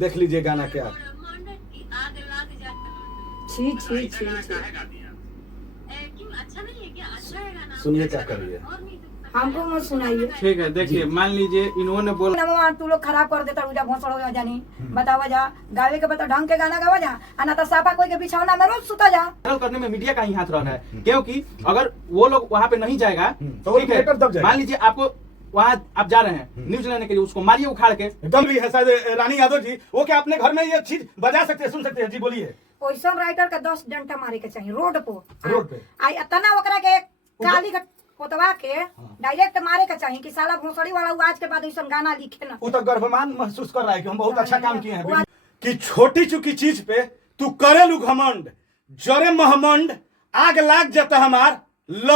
देख लीजिए गाना क्या। छी छी छी अच्छा नहीं है क्या? अच्छा है गाना, सुनिए क्या कर रही है। हमको मत सुनाइए। ठीक है, देखिए मान लीजिए इन्होंने बोला नमवा तू लोग खराब कर देता उजा भोसड़ हो जानी। बतावा जा गावे के बता ढंग के गाना गावा जा, ना तो साफा कोई के बिछौना में रोज सुता जा। वायरल करने में मीडिया का ही हाथ रहा है, क्योंकि अगर वो लोग वहाँ पे नहीं जाएगा तो वो ठीक है, क्रिएटर दब जाएगा। मान लीजिए आपको वहाँ आप जा रहे हैं न्यूज लेने के लिए, उसको मारिए उखाड़ के। एकदम भी है शायद रानी यादव जी, वो क्या अपने घर में ये चीज बजा सकते हैं, सुन सकते हैं? जी बोलिए। ओइसन राइटर के 10 डंडा मारे के चाहिए रोड पे। रोड पे आई इतना ओकरा के काली कोतवा के डायरेक्ट मारे के चाहिए कि साला भोसड़ी वाला आज के बाद ओइसन गाना लिखे ना। वो तो गर्वमान महसूस कर रहा है कि हम बहुत अच्छा काम किए हैं, कि छोटी चुकी चीज पे तू करे लू घमंड, जरे महमंड, आग लाग जाता हमार ल।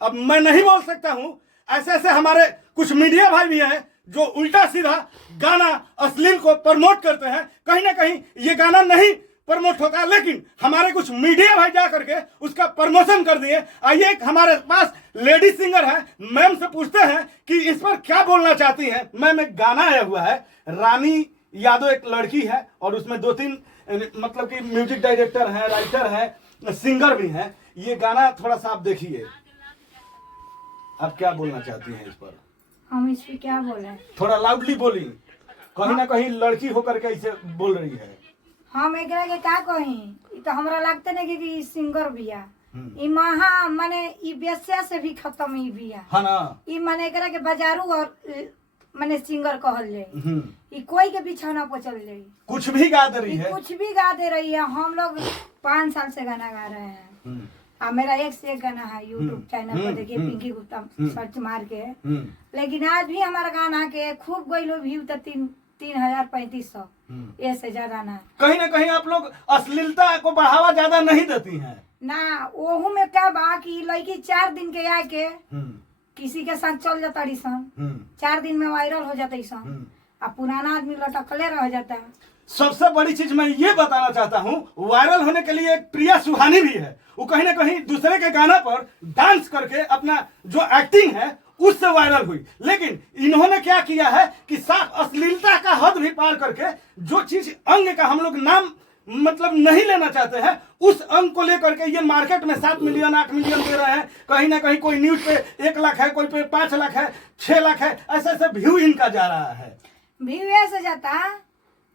अब मैं नहीं बोल सकता हूँ, ऐसे ऐसे हमारे कुछ मीडिया भाई भी हैं जो उल्टा सीधा गाना अश्लील को प्रमोट करते हैं। कहीं ना कहीं ये गाना नहीं प्रमोट होता, लेकिन हमारे कुछ मीडिया भाई जा करके उसका प्रमोशन कर दिए। आइए हमारे पास लेडी सिंगर है, मैम से पूछते हैं कि इस पर क्या बोलना चाहती हैं। मैम, एक गाना आया हुआ है, रानी यादव एक लड़की है और उसमें 2-3 मतलब कि म्यूजिक डायरेक्टर हैं, राइटर हैं, सिंगर भी हैं। ये गाना थोड़ा सा आप देखिए, आप क्या बोलना चाहती हैं इस पर? हम इस पे क्या बोले? थोड़ा लाउडली बोली, कहीं ना कहीं लड़की होकर के इसे बोल रही है। हम एकरा के का कही, ई तो हमरा लगते नहीं कि ई सिंगर बिया। ई महा माने ई बेस्या से भी खत्म ई बिया। हाँ ना, ई माने एकरा के बाजारू और माने सिंगर कहल जाए। ई कोई के बिछौना पर चल जाई, कुछ भी गा दे रही है। कुछ भी गा दे रही है। हम लोग 5 साल से गाना गा रहे हैं। मेरा एक से एक गाना है यूट्यूब चैनल पर, देखिए पिंकी गुप्ता सर्च मार के। लेकिन आज भी हमारा गाना के खूब गई व्यू तो 3,3500 ये से ज्यादा ना। कहीं ना कहीं आप लोग अश्लीलता को बढ़ावा ज्यादा नहीं देती हैं ना। ओहू में क्या बा कि लड़की 4 दिन के आके किसी के साथ चल जाता सन, 4 दिन में वायरल हो जाता सन, अब पुराना आदमी लटकले रह जाता है। सबसे बड़ी चीज मैं ये बताना चाहता हूँ, वायरल होने के लिए एक प्रिया सुहानी भी है। वो कहीं ना कहीं दूसरे के गाना पर डांस करके अपना जो एक्टिंग है उससे वायरल हुई। लेकिन इन्होंने क्या किया है कि साफ अश्लीलता का हद भी पार करके जो चीज अंग का हम लोग नाम मतलब नहीं लेना चाहते हैं, उस अंग को लेकर के ये मार्केट में 7 मिलियन 8 मिलियन दे रहे हैं। कहीं ना कहीं कोई न्यूज पे 1 लाख है, कोई पे 5 लाख है, 6 लाख है, ऐसे ऐसे व्यू इनका जा रहा है। व्यू ऐसे जाता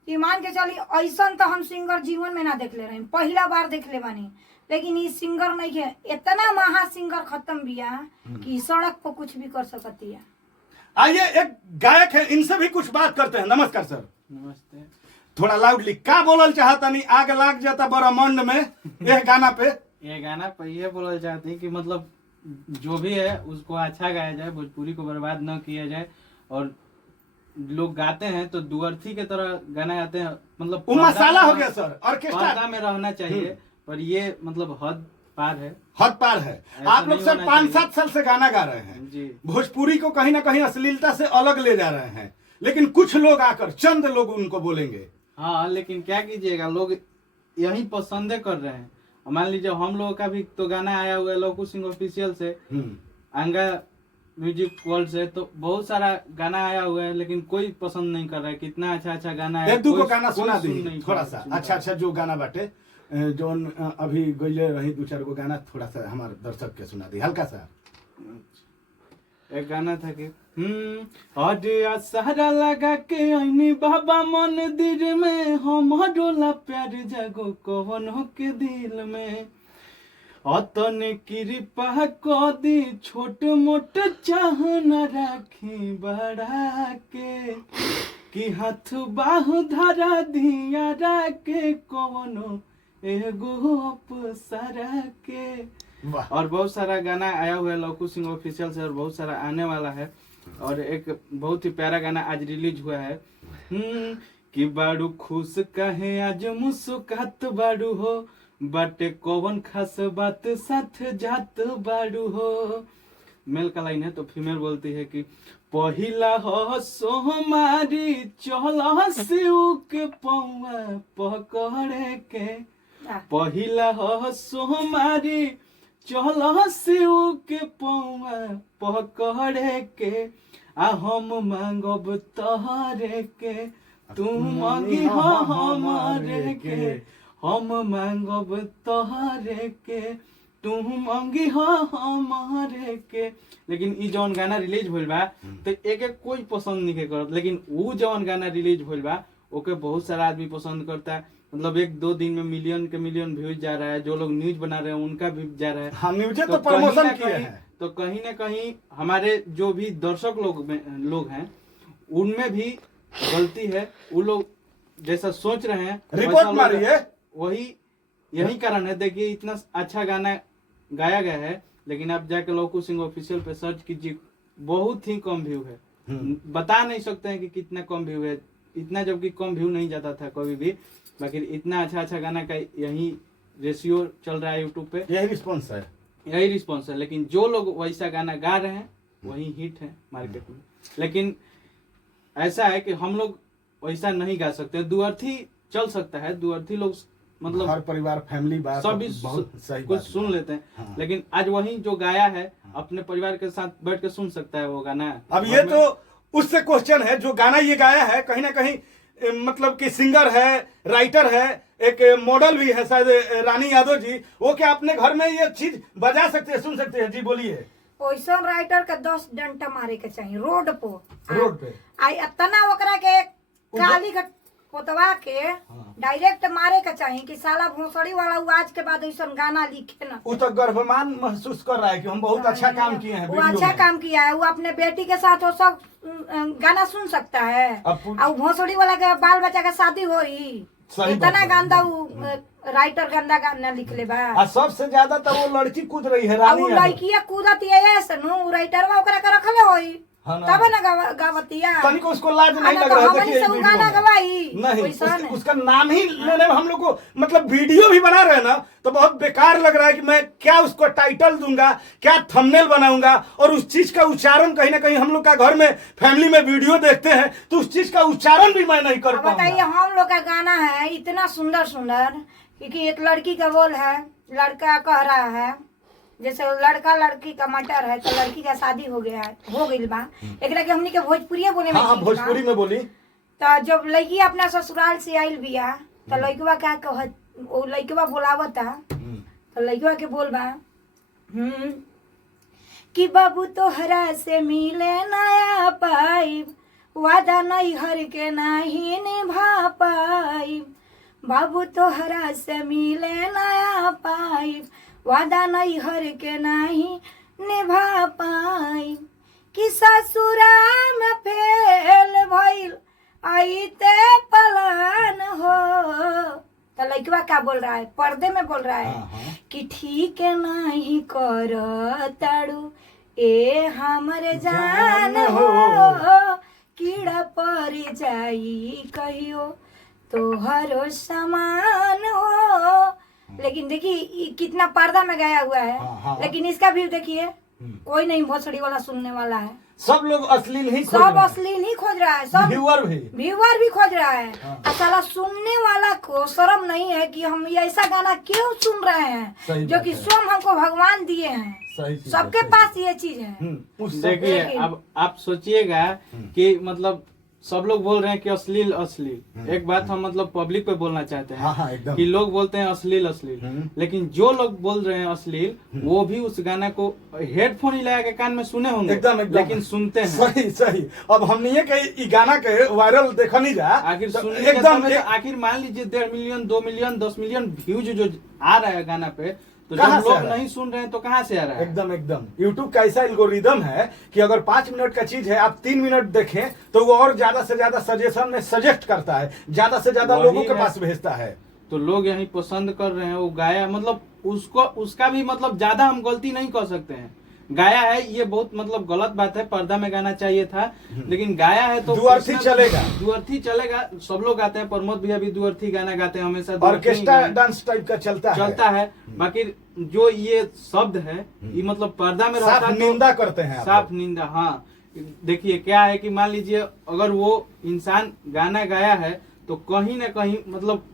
कि मान के चली ऐसा तो हम सिंगर जीवन में ना देख ले रहे, पहला बार देख ले बानी। लेकिन ये सिंगर नहीं है, इतना महा सिंगर खत्म बिया कि सड़क पर कुछ भी कर सकती है। आइए एक गायक है, इनसे भी कुछ बात करते हैं। नमस्कार सर। नमस्ते। थोड़ा लाउडली क्या बोलल चाहता नहीं, आग लाग जाता बड़ा मंड में यह गाना पे। ये गाना पे ये बोलना चाहते हैं कि मतलब जो भी है उसको अच्छा गाया जाए, भोजपुरी को बर्बाद न किया जाए। और लोग गाते हैं तो दुअर्थी के तरह गाना गाते हैं, मतलब वो मसाला हो गया सर, ऑर्केस्ट्रा पर्दा में रहना चाहिए। पर ये मतलब हद पार है, हद पार है। आप लोग सर 5-7 साल से गाना गा रहे हैं जी। भोजपुरी को कहीं ना कहीं अश्लीलता से अलग ले जा रहे हैं, लेकिन कुछ लोग आकर, चंद लोग उनको बोलेंगे। हाँ, लेकिन क्या कीजिएगा, लोग यही पसंदे कर रहे हैं। मान लीजिए हम लोगों का भी तो गाना आया हुआ है लौकू सिंह ऑफिशियल से, अंगा म्यूजिक वर्ल्ड से, तो बहुत सारा गाना आया हुआ है, लेकिन कोई पसंद नहीं कर रहा है। कितना अच्छा अच्छा गाना है, 1-2 को गाना सुना दी नहीं थोड़ा सा अच्छा जो गाना बाटे, जो अभी गईले रही 2-4 को गाना थोड़ा सा हमारे दर्शक के सुना दी हल्का सा। एक गाना था कि और सहारा लगा के आईनी बाबा मंदिर में, हमारा प्यार जागो कौन हो के दिल में, अतने कृपा को दी छोट मोट चाहना राखी बढ़ा के, कि हाथ बाहु धरा दिया राके कौनो एगो अपसरा के। और बहुत सारा गाना आया हुआ है लौकू सिंह ऑफिशियल से, और बहुत सारा आने वाला है। और एक बहुत ही प्यारा गाना आज रिलीज हुआ है कि बाड़ू खुश कहे आज मुस्कुरात बाड़ू हो, बाटे कौन खास बात साथ जात बाड़ू हो। मेल का लाइन है तो फीमेल बोलती है कि पहिला हो सोमारी चल शिव के पौआ पकड़े के, पहिला हो सोमारी चल शिव के पौआ पकड़े के, आ हम मांगब तहरे के तुम मांगी हो हमारे के, हम मांगब तोहरे के, तुम मांगी हो हमारे के। लेकिन ई जौन गाना रिलीज होइल बा तो एक एक कोई पसंद नहीं करत, लेकिन वो जौन गाना रिलीज होइल बा ओके बहुत सारा आदमी पसंद करता है। मतलब 1-2 दिन में मिलियन के मिलियन व्यूज जा रहा है, जो लोग न्यूज बना रहे हैं उनका भी जा रहा है। हाँ, न्यूज़े तो कहीं प्रमोशन ना किए कहीं- हैं। तो कहीं ना कहीं हमारे जो भी दर्शक लोग हैं उनमें भी गलती है। वो लोग जैसा सोच रहे हैं वैसा रिपोर्ट लोग- मारिए। वही यही कारण है। देखिए इतना अच्छा गाना गाया गया है, लेकिन आप जाके लौकू सिंह ऑफिशियल पे सर्च कीजिए, बहुत ही कम व्यू है। बता नहीं सकते हैं कि कितना कम व्यू है, इतना जबकि कम व्यू नहीं जाता था कभी भी। बाकी इतना अच्छा गाना का यही रेशियो चल रहा है यूट्यूब पे, यही रिस्पॉन्स है। यही रिस्पॉन्स है। लेकिन जो लोग वैसा गाना गा रहे हैं वही हिट है मार्केट में। लेकिन ऐसा है कि हम लोग वैसा नहीं गा सकते। दुअर्थी चल सकता है, दुअर्थी लोग मतलब हर परिवार फैमिली बात सभी बहुत सही कुछ बात सुन है। लेते हैं। हाँ। लेकिन आज वही जो गाया है अपने परिवार के साथ बैठ के सुन सकता है वो गाना। अब ये तो उससे क्वेश्चन है, जो गाना ये गाया है कहीं ना कहीं मतलब कि सिंगर है, राइटर है, एक मॉडल भी है शायद रानी यादव जी, वो क्या अपने घर में ये चीज बजा सकते हैं, सुन सकते हैं? जी बोलिए। वैसा राइटर का 10 डंटा मारे के चाहिए रोड पे आई इतना ओकरा के काली का पोतवा के डायरेक्ट मारे के चाहिए कि साला भोसड़ी वाला वो आज के बाद ऐसा गाना लिखे ना। वो तो गर्वमान महसूस कर रहा है कि हम बहुत अच्छा काम किए हैं। वो वीडियो अच्छा में। काम किया है, वो अपने बेटी के साथ वो सब गाना सुन सकता है। अब और भोसड़ी वाला के बाल बच्चा का शादी होई, सही इतना बात है। गंदा वो राइटर गंदा गाना लिख ले बा। और सबसे ज्यादा तो वो लड़की कूद रही है अब रानी वो यादव। लड़किया कूदत ये ऐसे नु राइटरवा ओकरा के रखले होई, हाँ ना। तब ना गावतिया। तनिको उसको लाज नहीं आना लग तो रहा है। हमनी देखिए से वो वीडियो गाना में। गवाई नहीं, वैसा नहीं। उसका नाम ही लेने में हम लोग को मतलब वीडियो भी बना रहे हैं ना तो बहुत बेकार लग रहा है कि मैं क्या उसको टाइटल दूंगा, क्या थंबनेल बनाऊंगा, और उस चीज का उच्चारण कहीं ना कहीं हम लोग का घर में फैमिली में वीडियो देखते हैं तो उस चीज का उच्चारण भी मैं नहीं कर अब बताइए पाऊंगा। हम लोग का गाना है इतना सुंदर सुंदर, क्योंकि एक लड़की का बोल है, लड़का कह रहा है जैसे लड़का लड़की का मटर है तो लड़की का शादी हो गया है, हो गई बा। एकरा के हमनी के भोजपुरी बोले में हाँ, ठीक बा। भोजपुरी में बोली। तो जब लड़की अपना ससुराल से आइल बिया तो लड़कवा क्या कह, वो लड़कवा बोलावता तो लड़कवा के बोल बा कि बाबू तोहरा से मिले नया पाइब, वादा नहीं हर के नहीं निभा पाइब। बाबू तोहरा से मिले नया पाइब, वादा नहीं हर के नहीं निभा पाइब। कि ससुरा में फेल भइल आईते पलान हो। तो लड़कवा क्या बोल रहा है, पर्दे में बोल रहा है कि ठीक नहीं कर ताड़ू ए हमरे जान हो, कीड़ा पर जाई कहियो तोहरो समान हो। लेकिन देखिए कितना पर्दा में गया हुआ है। लेकिन इसका भी देखिए कोई नहीं भोसड़ी वाला सुनने वाला है, सब लोग अश्लील ही खोज सब रहे हैं। अश्लील ही खोज रहा है, सब व्यूअर भी खोज रहा है। और साला सुनने वाला को शर्म नहीं है कि हम ये ऐसा गाना क्यों सुन रहे हैं सही जो बात कि है। स्वयं हमको भगवान दिए हैं। सही चीज है, सबके सही। पास ये चीज है। देखिए अब आप सोचिएगा कि मतलब सब लोग बोल रहे हैं कि अश्लील अश्लील। एक बात हम मतलब पब्लिक पे बोलना चाहते हैं हाँ, एकदम। कि लोग बोलते हैं अश्लील अश्लील, लेकिन जो लोग बोल रहे हैं अश्लील वो भी उस गाना को हेडफोन ही लगा के कान में सुने होंगे, एकदम लेकिन सुनते हैं। सही सही। अब हमने ये कि गाना के वायरल देखा नहीं जा आखिर तो सुनने के एकदम समय तो आखिर मान लीजिए 1.5 मिलियन 2 मिलियन 10 मिलियन व्यूज जो आ रहा है गाना पे, तो कहाँ जब से आ लोग रहा है? नहीं सुन रहे हैं तो कहाँ से आ रहा है? एकदम एकदम YouTube का ऐसा एल्गोरिदम है कि अगर 5 मिनट का चीज है आप 3 मिनट देखें तो वो और ज्यादा से ज्यादा सजेशन में सजेस्ट करता है, ज्यादा से ज्यादा वही लोगों के है। पास भेजता है। तो लोग यही पसंद कर रहे हैं। वो गाया मतलब उसको उसका भी मतलब ज्यादा हम गलती नहीं कर सकते हैं। गाया है ये बहुत मतलब गलत बात है, पर्दा में गाना चाहिए था, लेकिन गाया है तो दुअर्थी उसमें- चलेगा। दुअर्थी चलेगा। सब लोग गाते हैं, प्रमोद भैया भी दुअर्थी गाना गाते हैं हमेशा, दुअर्थी ऑर्केस्ट्रा गाना डांस टाइप का चलता है। बाकी जो ये शब्द है ये मतलब पर्दा में साफ रहता तो निंदा करते हैं आप साफ लोग। निंदा। हाँ देखिए क्या है कि मान लीजिए अगर वो इंसान गाना गाया है तो कहीं ना कहीं मतलब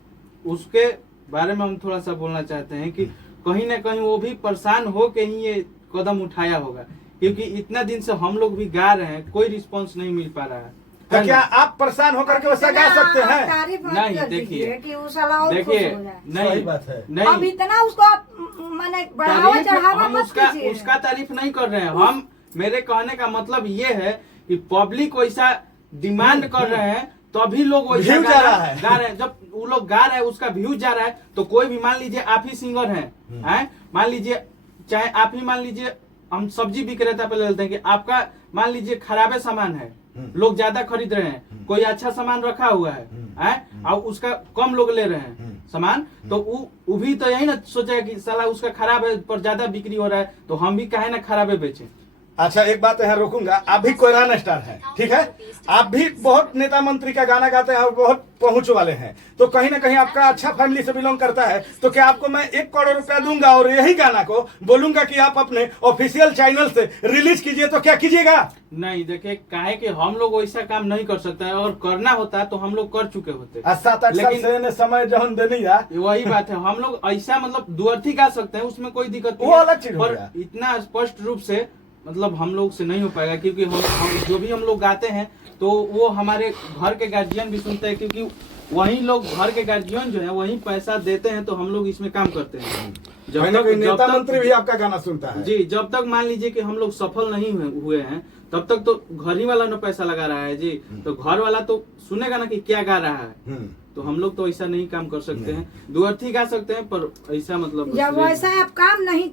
उसके बारे में हम थोड़ा सा बोलना चाहते हैं कि कहीं ना कहीं वो भी परेशान हो के ही ये कदम उठाया होगा, क्योंकि इतना दिन से हम लोग भी गा रहे हैं, कोई रिस्पांस नहीं मिल पा रहा है। तो क्या आप परेशान होकर के वैसा गा सकते हैं? तारीफ मत नहीं, कर देखिए, दीजिए कि वो साला और खुश देखिए हो जाए। नहीं सही बात है। अब नहीं इतना उसको आप माने बढ़ावा तारीफ चढ़ावा हम मत उसका कीजिए। उसका तारीफ नहीं कर रहे हैं हम। मेरे कहने का मतलब ये है कि पब्लिक वैसा डिमांड कर रहे हैं तभी लोग वैसा View जा रहा है। गा रहे हैं। जब वो लोग गा रहे हैं उसका व्यूज जा रहा है तो कोई भी मान लीजिए आप ही सिंगर हैं, मान लीजिए चाहे आप ही मान लीजिए हम सब्जी विक्रेता पे ले लेते हैं कि आपका मान लीजिए खराबे सामान है, लोग ज्यादा खरीद रहे हैं, कोई अच्छा सामान रखा हुआ है और उसका कम लोग ले रहे हैं सामान, तो वो भी तो यही ना सोचा कि साला उसका खराब है पर ज्यादा बिक्री हो रहा है तो हम भी काहे ना खराबे बेचें। अच्छा एक बात यहाँ रोकूंगा, आप भी कोयराना स्टार हैं, ठीक है, आप भी बहुत नेता मंत्री का गाना गाते हैं और बहुत पहुंच वाले हैं, तो कहीं ना कहीं आपका अच्छा फैमिली से बिलोंग करता है, तो क्या आपको मैं 1 करोड़ रुपया दूंगा और यही गाना को बोलूंगा कि आप अपने ऑफिशियल चैनल से रिलीज कीजिए, तो क्या कीजिएगा? नहीं देखिए काहे कि हम लोग वैसा काम नहीं कर सकते हैं और करना होता तो हम लोग कर चुके होते। 7-8 साल लेकिन- से ने समय जहन देनी है, वही बात है, हम लोग ऐसा मतलब दुअर्थी गा सकते हैं उसमें कोई दिक्कत नहीं वो है, अलग चीज हो पर गया। इतना स्पष्ट रूप से मतलब हम लोग से नहीं हो पाएगा क्योंकि हम जो भी हम लोग गाते हैं तो वो हमारे घर के गार्जियन भी सुनते हैं क्योंकि वही लोग घर के गार्जियन जो है वही पैसा देते हैं तो हम लोग इसमें काम करते हैं। कहीं ना कहीं नेता मंत्री भी आपका गाना सुनता है। जी जब तक मान लीजिए कि हम लोग सफल नहीं हुए हैं तब तक तो घर ही वाला ने पैसा लगा रहा है जी, तो घर वाला तो सुनेगा ना कि क्या गा रहा है, तो हम लोग तो ऐसा नहीं काम कर सकते हैं, दुअर्थी गा सकते हैं पर ऐसा मतलब जब वैसा आप काम नहीं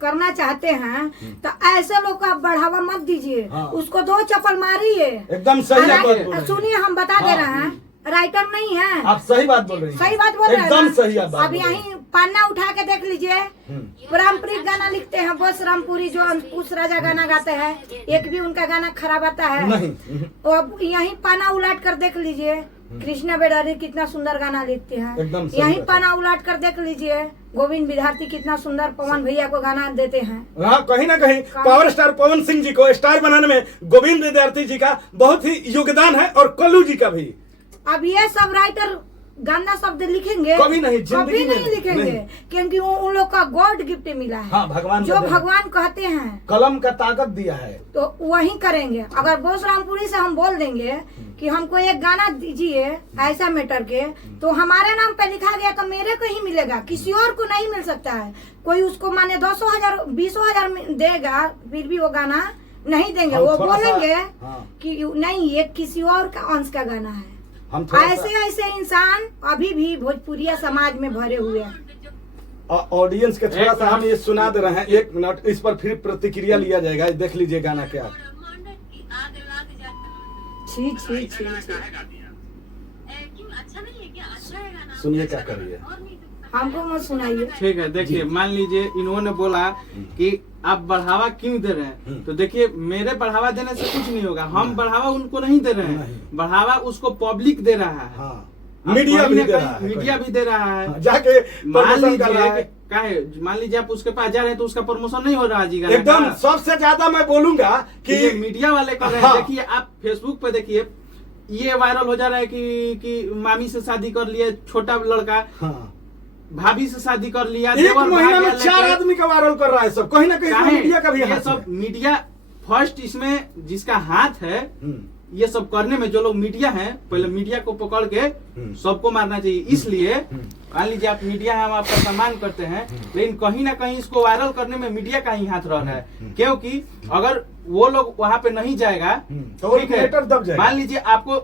करना चाहते हैं तो ऐसे लोग को आप बढ़ावा मत दीजिए, हाँ। उसको 2 चप्पल मारिए। एकदम सही बात बोल रही हैं। सुनिए हम बता दे रहे हैं, राइटर नहीं है, आप सही बात बोल रही हैं। सही बात बोल रहे हैं एकदम ना? सही आप बात अब बोल रही हैं। यहीं पन्ना उठा के देख लीजिए, रामप्रीत गाना लिखते हैं, बस रामपुरी जो उस राजा गाना गाते हैं, एक भी उनका गाना खराब आता है नहीं। अब यहीं पन्ना उलट कर देख लीजिए, कृष्णा बेडारी कितना सुंदर गाना लिखते एकदम हैं, सही यहीं बात है। पन्ना उलट कर देख लीजिए, गोविंद विद्यार्थी कितना सुंदर पवन भैया को गाना देते हैं। हाँ कहीं ना कहीं पावर स्टार पवन सिंह जी को स्टार बनाने में गोविंद विद्यार्थी जी का बहुत ही योगदान है और कल्लू जी का भी। अब ये सब राइटर गाना शब्द लिखेंगे कभी नहीं, जिंदगी कभी में नहीं लिखेंगे नहीं। क्योंकि वो उन लोग का गॉड गिफ्ट मिला है, हाँ, भगवान जो का देन। भगवान कहते हैं कलम का ताकत दिया है। तो वही करेंगे। अगर बोस रामपुरी से हम बोल देंगे कि हमको एक गाना दीजिए ऐसा मैटर के, तो हमारे नाम पे लिखा गया तो मेरे को ही मिलेगा, किसी और को नहीं मिल सकता है। कोई उसको माने 10,000 20,000 देगा फिर भी वो गाना नहीं देंगे, हम वो थोड़ा सा- बोलेंगे हाँ। कि नहीं ये किसी और का अंश का गाना है। हम थोड़ा ऐसे ऐसे इंसान अभी भी भोजपुरिया समाज में भरे हुए हैं। ऑडियंस के थोड़ा एक सा हम मिनट। ये सुना दे रहे हैं, 1 मिनट, इस पर फिर प्रतिक्रिया लिया जाएगा। देख लीजिए गाना क्या। ब्रह्मांड की आग लग जाए। छी छी छी छी। क्यों अच्छा नहीं है क्या? अच्छा है गाना। सुनिए क्या कर रही है। और नहीं तो- हमको मत सुनाइए। ठीक है देखिए मान लीजिए इन्होंने बोला कि आप बढ़ावा क्यों दे रहे हैं, तो देखिए मेरे बढ़ावा देने से कुछ नहीं होगा, हम बढ़ावा उनको नहीं दे रहे हैं, नहीं। बढ़ावा उसको पब्लिक दे रहा है। हाँ, आप मीडिया कहीं भी ना दे कहीं रहा है, मीडिया भी दे रहा है। हाँ, जाके मान प्रमोशन कर रहा लीजिए है। कि- काहे मान लीजिए आप उसके पास जा रहे हैं तो उसका प्रमोशन नहीं हो रहा जी गाना एकदम का। सबसे ज्यादा मैं बोलूंगा कि ये कि मीडिया वाले कर रहे हाँ। हैं। देखिए आप फेसबुक पे देखिए ये वायरल हो जा रहा है कि मामी से शादी कर लिए छोटा लड़का, हाँ, भाभी से शादी कर लिया, एक देवर महीना भाग में गया 4 लेके। आदमी का वायरल कर रहा है सब, कहीं ना कहीं इसमें काहे? मीडिया का भी ये हाथ सब है। मीडिया फर्स्ट इसमें जिसका हाथ है हम्म, ये सब करने में, जो लोग मीडिया हैं पहले मीडिया को पकड़ के सबको मारना चाहिए। इसलिए मान लीजिए आप मीडिया है, हम आपका सम्मान करते हैं, लेकिन कहीं ना कहीं इसको वायरल करने में मीडिया का ही हाथ रह रहा है, क्योंकि अगर वो लोग वहां पे नहीं जाएगा तो वो ठीक है, क्रिएटर दब जाएगा। मान लीजिए आपको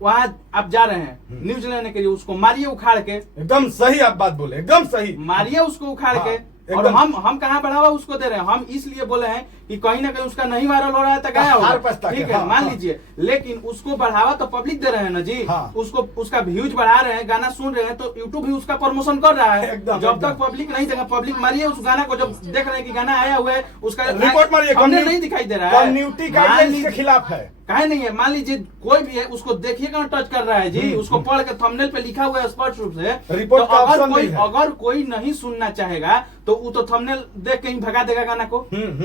वहां आप जा रहे हैं न्यूज लेने के लिए, उसको मारिए उखाड़ के, एकदम सही आप बात बोले, एकदम सही। मारिए उसको उखाड़ हाँ, के। और एकदम। हम कहाँ बढ़ावा उसको दे रहे हैं, हम इसलिए बोले हैं कि कहीं ना कहीं उसका नहीं वायरल हो रहा है तो गया हार होगा, पछता के, ठीक है हाँ, मान हाँ। लीजिए, लेकिन उसको बढ़ावा तो पब्लिक दे रहे हैं ना जी, हाँ। उसको उसका व्यूज बढ़ा रहे हैं, गाना सुन रहे हैं, तो यूट्यूब भी उसका प्रमोशन कर रहा है। एकदम, जब एकदम। तक पब्लिक नहीं देगा, पब्लिक मारिए उस गाना को, जब देख रहे हैं कि गाना आया हुआ है उसका रिपोर्ट मारिए, thumbnail नहीं दिखाई दे रहा है, कम्युनिटी मान गाइडलाइंस के लीजिए- खिलाफ है। काहे नहीं है, मान लीजिए कोई भी है उसको देखिए कहाँ टच कर रहा है जी, उसको पढ़ के थंबनेल पे लिखा हुआ है स्पष्ट रूप से, रिपोर्ट तो का अगर ऑप्शन कोई नहीं है। अगर कोई नहीं सुनना चाहेगा तो वो तो थंबनेल देख के ही भगा देगा गाना को,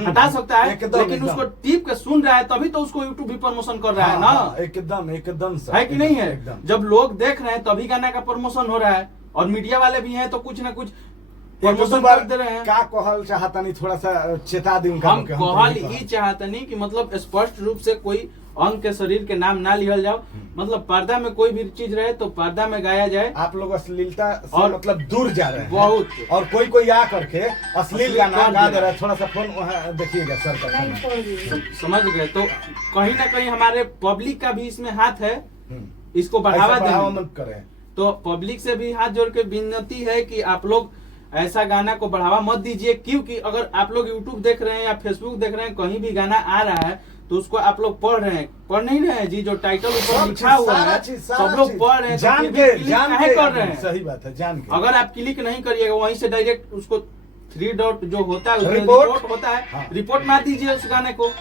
हटा सकता है, एकदम, लेकिन एकदम। उसको टीप के सुन रहा है तभी तो उसको यूट्यूब भी प्रमोशन कर रहा है ना, हाँ, एकदम एकदम सही, है कि नहीं है? एकदम। जब लोग देख रहे हैं तभी गाना का प्रमोशन हो रहा है, और मीडिया वाले भी हैं तो कुछ ना कुछ प्रमोशन कर दे रहे हैं। का कहल चाहता नहीं, थोड़ा सा चेता दी उनका हम के कहल तो नहीं ई चाहतनी कि मतलब स्पष्ट रूप से कोई अंग के शरीर के नाम ना लिहल जाओ। मतलब पर्दा में कोई भी चीज रहे तो पर्दा में गाया जाए। आप लोग अश्लीलता से और मतलब दूर जा रहे हैं बहुत। और कोई आ करके अश्लील गाना गा दे रहा है। थोड़ा सा फोन वहाँ देखिएगा सर का नहीं फोन। छोड़ दिए। समझ गए? तो कहीं ना कहीं हमारे पब्लिक का भी इसमें हाथ है, इसको बढ़ावा ऐसा बढ़ावा देने। मत करें। तो पब्लिक से भी हाथ जोड़ के विनती है कि आप लोग ऐसा गाना को बढ़ावा मत दीजिए, क्योंकि अगर आप लोग यूट्यूब देख रहे हैं या फेसबुक देख रहे हैं, कहीं भी गाना आ रहा है तो उसको आप लोग पढ़ रहे हैं, पढ़ नहीं रहे हैं जी, जो टाइटल ऊपर लिखा हुआ है सब लोग पढ़ रहे हैं, जान तो के फिर भी क्लिक जान काहे के कर रहे हैं? सही बात है, जान के। अगर आप क्लिक नहीं करिएगा वहीं से डायरेक्ट उसको 3 डॉट जो होता है उसमें रिपोर्ट रिपोर्ट होता है, हाँ। रिपोर्ट मार दीजिए उस गाने को,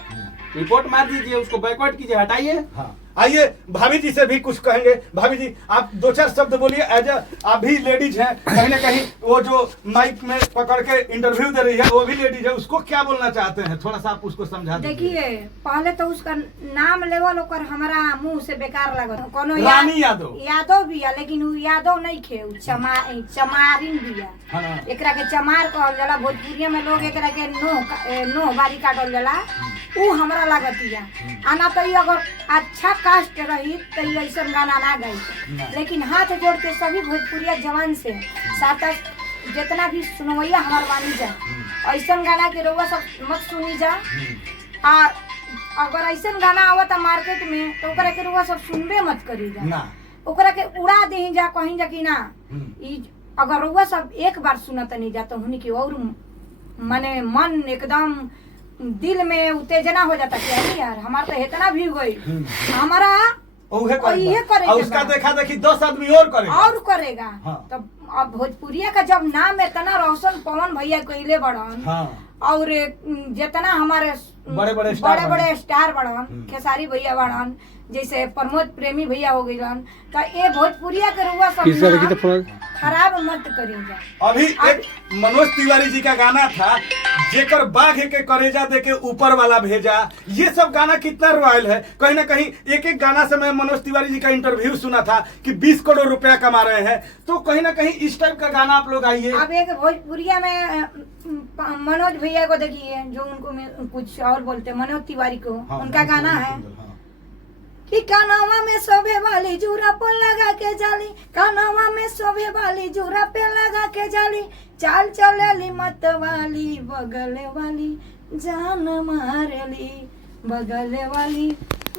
रिपोर्ट मार दीजिए, उसको बैकवर्ड कीजिए, हटाइए। हाँ, आइए भाभी जी से भी कुछ कहेंगे। भाभी जी आप 2-4 शब्द बोलिए। एज आप भी लेडीज हैं, कहीं ना कहीं वो जो माइक में पकड़ के इंटरव्यू दे रही है वो भी लेडीज है, उसको क्या बोलना चाहते हैं? थोड़ा सा आप उसको समझा दीजिए। देखिए पहले तो उसका नाम लेवल ओकर हमारा मुंह से बेकार लगत। कोनो रानी यादव। यादव बिया, लेकिन उ यादव नहीं खे, उ चमारिन बिया। हाँ। एकरा के चमार कहल जाला। भोजपुरिया में लोग एकरा के नो बारी काटल जाला। उ हमरा लागतिया। आना तो ई अगर अच्छा कास्ट रही तो ई ऐसन गाना ना गई। लेकिन हाथ जोड़ के सभी भोजपुरिया जवान से साता जितना भी सुनवैया हमार बानी जा, ऐसन गाना के रउआ सब मत सुनी जा। आ अगर ऐसन गाना आवता मार्केट में तो ओकरा के रउआ सब सुनबे मत करी जा ना। ओकरा के उड़ा दे जा, कहीं जा कि ना। ई अगर रउआ सब एक बार सुनत नहीं जा तो हुनी की और माने मन एकदम दिल में उत्तेजना हो जाता कि अरे यार हमारा तो इतना भी गई हमारा उहे ये करेगा। करेगा। और उसका देखा देखी 10 आदमी और करेगा। और करेगा। हाँ। तब अब भोजपुरिया का जब नाम इतना रोशन पवन भैया कइले बड़न। हाँ। और जितना हमारे बड़े-बड़े स्टार बड़े स्टार बड़न, खेसारी भैया बड़न, जैसे प्रमोद प्रेमी भैया हो गइलन, तो ये भोजपुरिया के रुआ सब नाम खराब मत करी जा। अभी एक मनोज तिवारी जी का गाना था, जेकर बाघ के करेजा दे के ऊपर वाला भेजा। ये सब गाना कितना रॉयल है। कहीं ना कहीं एक एक गाना से मैं मनोज तिवारी जी का इंटरव्यू सुना था कि 20 करोड़ रुपया कमा रहे हैं। तो कहीं ना कहीं इस टाइप का गाना आप लोग आइए। अब एक भोजपुरिया में मनोज भैया को देखिए, जो उनको कुछ और बोलते, मनोज तिवारी को। हाँ, उनका गाना है हाँ। कि कानवा में शोभे वाली जूरा पे लगा के जाली, कानवा में शोभे वाली जूरा पे लगा के जाली, चाल चलेली मत वाली, बगल वाली जान मारली, बगल वाली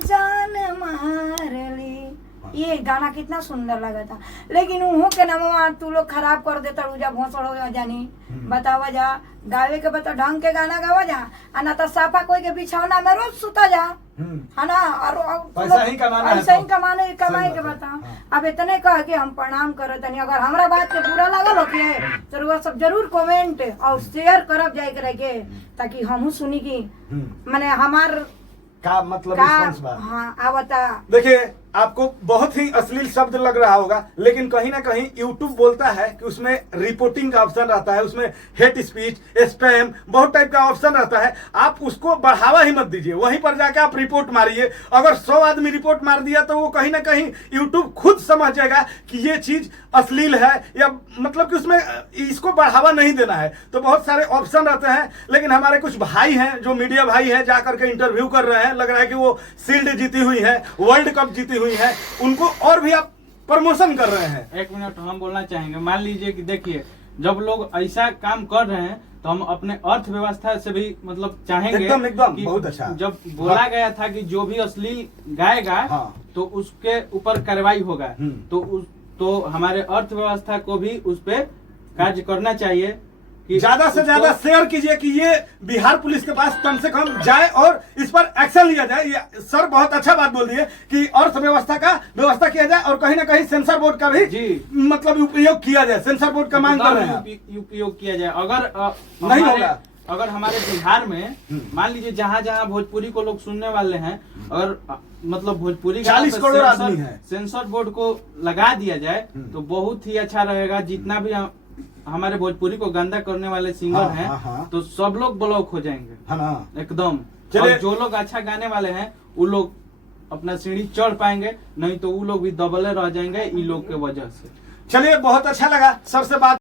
जान मारली। ये गाना कितना सुंदर लगा था। लेकिन उहो के नामवा तू लोग खराब कर देता रुजा भोसड़ हो जानी। बतावा जा, गावे के बता ढंग के गाना गावा जा, आ ना तो साफा कोई के बिछौना में रोज सुता जा, है ना। और पैसा ही कमाना है, पैसा ही कमाए के बात है। बता। हाँ। अब इतने कह के हम प्रणाम करो तनी। अगर हमरा बात के बुरा लगल हो के तो वो सब जरूर कमेंट और शेयर करब जाए करे के, ताकि हमहू सुनी की माने हमार का मतलब का। रिस्पांस बा। हाँ आवता। देखिए आपको बहुत ही अश्लील शब्द लग रहा होगा, लेकिन कहीं ना कहीं YouTube बोलता है कि उसमें रिपोर्टिंग का ऑप्शन रहता है, उसमें हेट स्पीच, स्पैम, बहुत टाइप का ऑप्शन रहता है। आप उसको बढ़ावा ही मत दीजिए, वहीं पर जाके आप रिपोर्ट मारिए। अगर 100 आदमी रिपोर्ट मार दिया तो वो कहीं ना कहीं YouTube खुद समझ जाएगा कि ये चीज अश्लील है, या मतलब कि उसमें इसको बढ़ावा नहीं देना है। तो बहुत सारे ऑप्शन रहते हैं। लेकिन हमारे कुछ भाई हैं जो मीडिया भाई हैं, जाकर के इंटरव्यू कर रहे हैं, लग रहा है कि वो शील्ड जीती हुई है, वर्ल्ड कप जीती हुई है, उनको और भी आप प्रमोशन कर रहे हैं। 1 मिनट हम बोलना चाहेंगे। मान लीजिए कि देखिए, जब लोग ऐसा काम कर रहे हैं तो हम अपने अर्थव्यवस्था से भी मतलब चाहेंगे एकदम कि बहुत अच्छा। जब बोला गया था कि जो भी अश्लील गाएगा हाँ। तो उसके ऊपर कार्रवाई होगा, तो हमारे अर्थव्यवस्था को भी उस पे कार्य करना चाहिए कि ज्यादा से ज्यादा शेयर कीजिए कि ये बिहार पुलिस के पास कम से कम जाए और इस पर एक्शन लिया जाए। ये सर बहुत अच्छा बात बोल दिए कि अर्थव्यवस्था का व्यवस्था किया जाए और कहीं ना कहीं सेंसर बोर्ड का भी जी मतलब उपयोग किया जाए। सेंसर बोर्ड का मांग कर रहे हैं। उपयोग किया जाए। अगर नहीं होगा, अगर हमारे बिहार में मान लीजिए जहाँ जहाँ भोजपुरी को लोग सुनने वाले हैं, अगर मतलब भोजपुरी 40 करोड़ आदमी हैं, सेंसर बोर्ड को लगा दिया जाए तो बहुत ही अच्छा रहेगा। जितना भी हमारे भोजपुरी को गंदा करने वाले सिंगर हैं, तो सब लोग ब्लॉक हो जाएंगे, है ना एकदम। और जो लोग अच्छा गाने वाले हैं वो लोग अपना सीढ़ी चढ़ पाएंगे, नहीं तो वो लोग भी दबले रह जाएंगे इन लोग के वजह से। चलिए बहुत अच्छा लगा सर से बात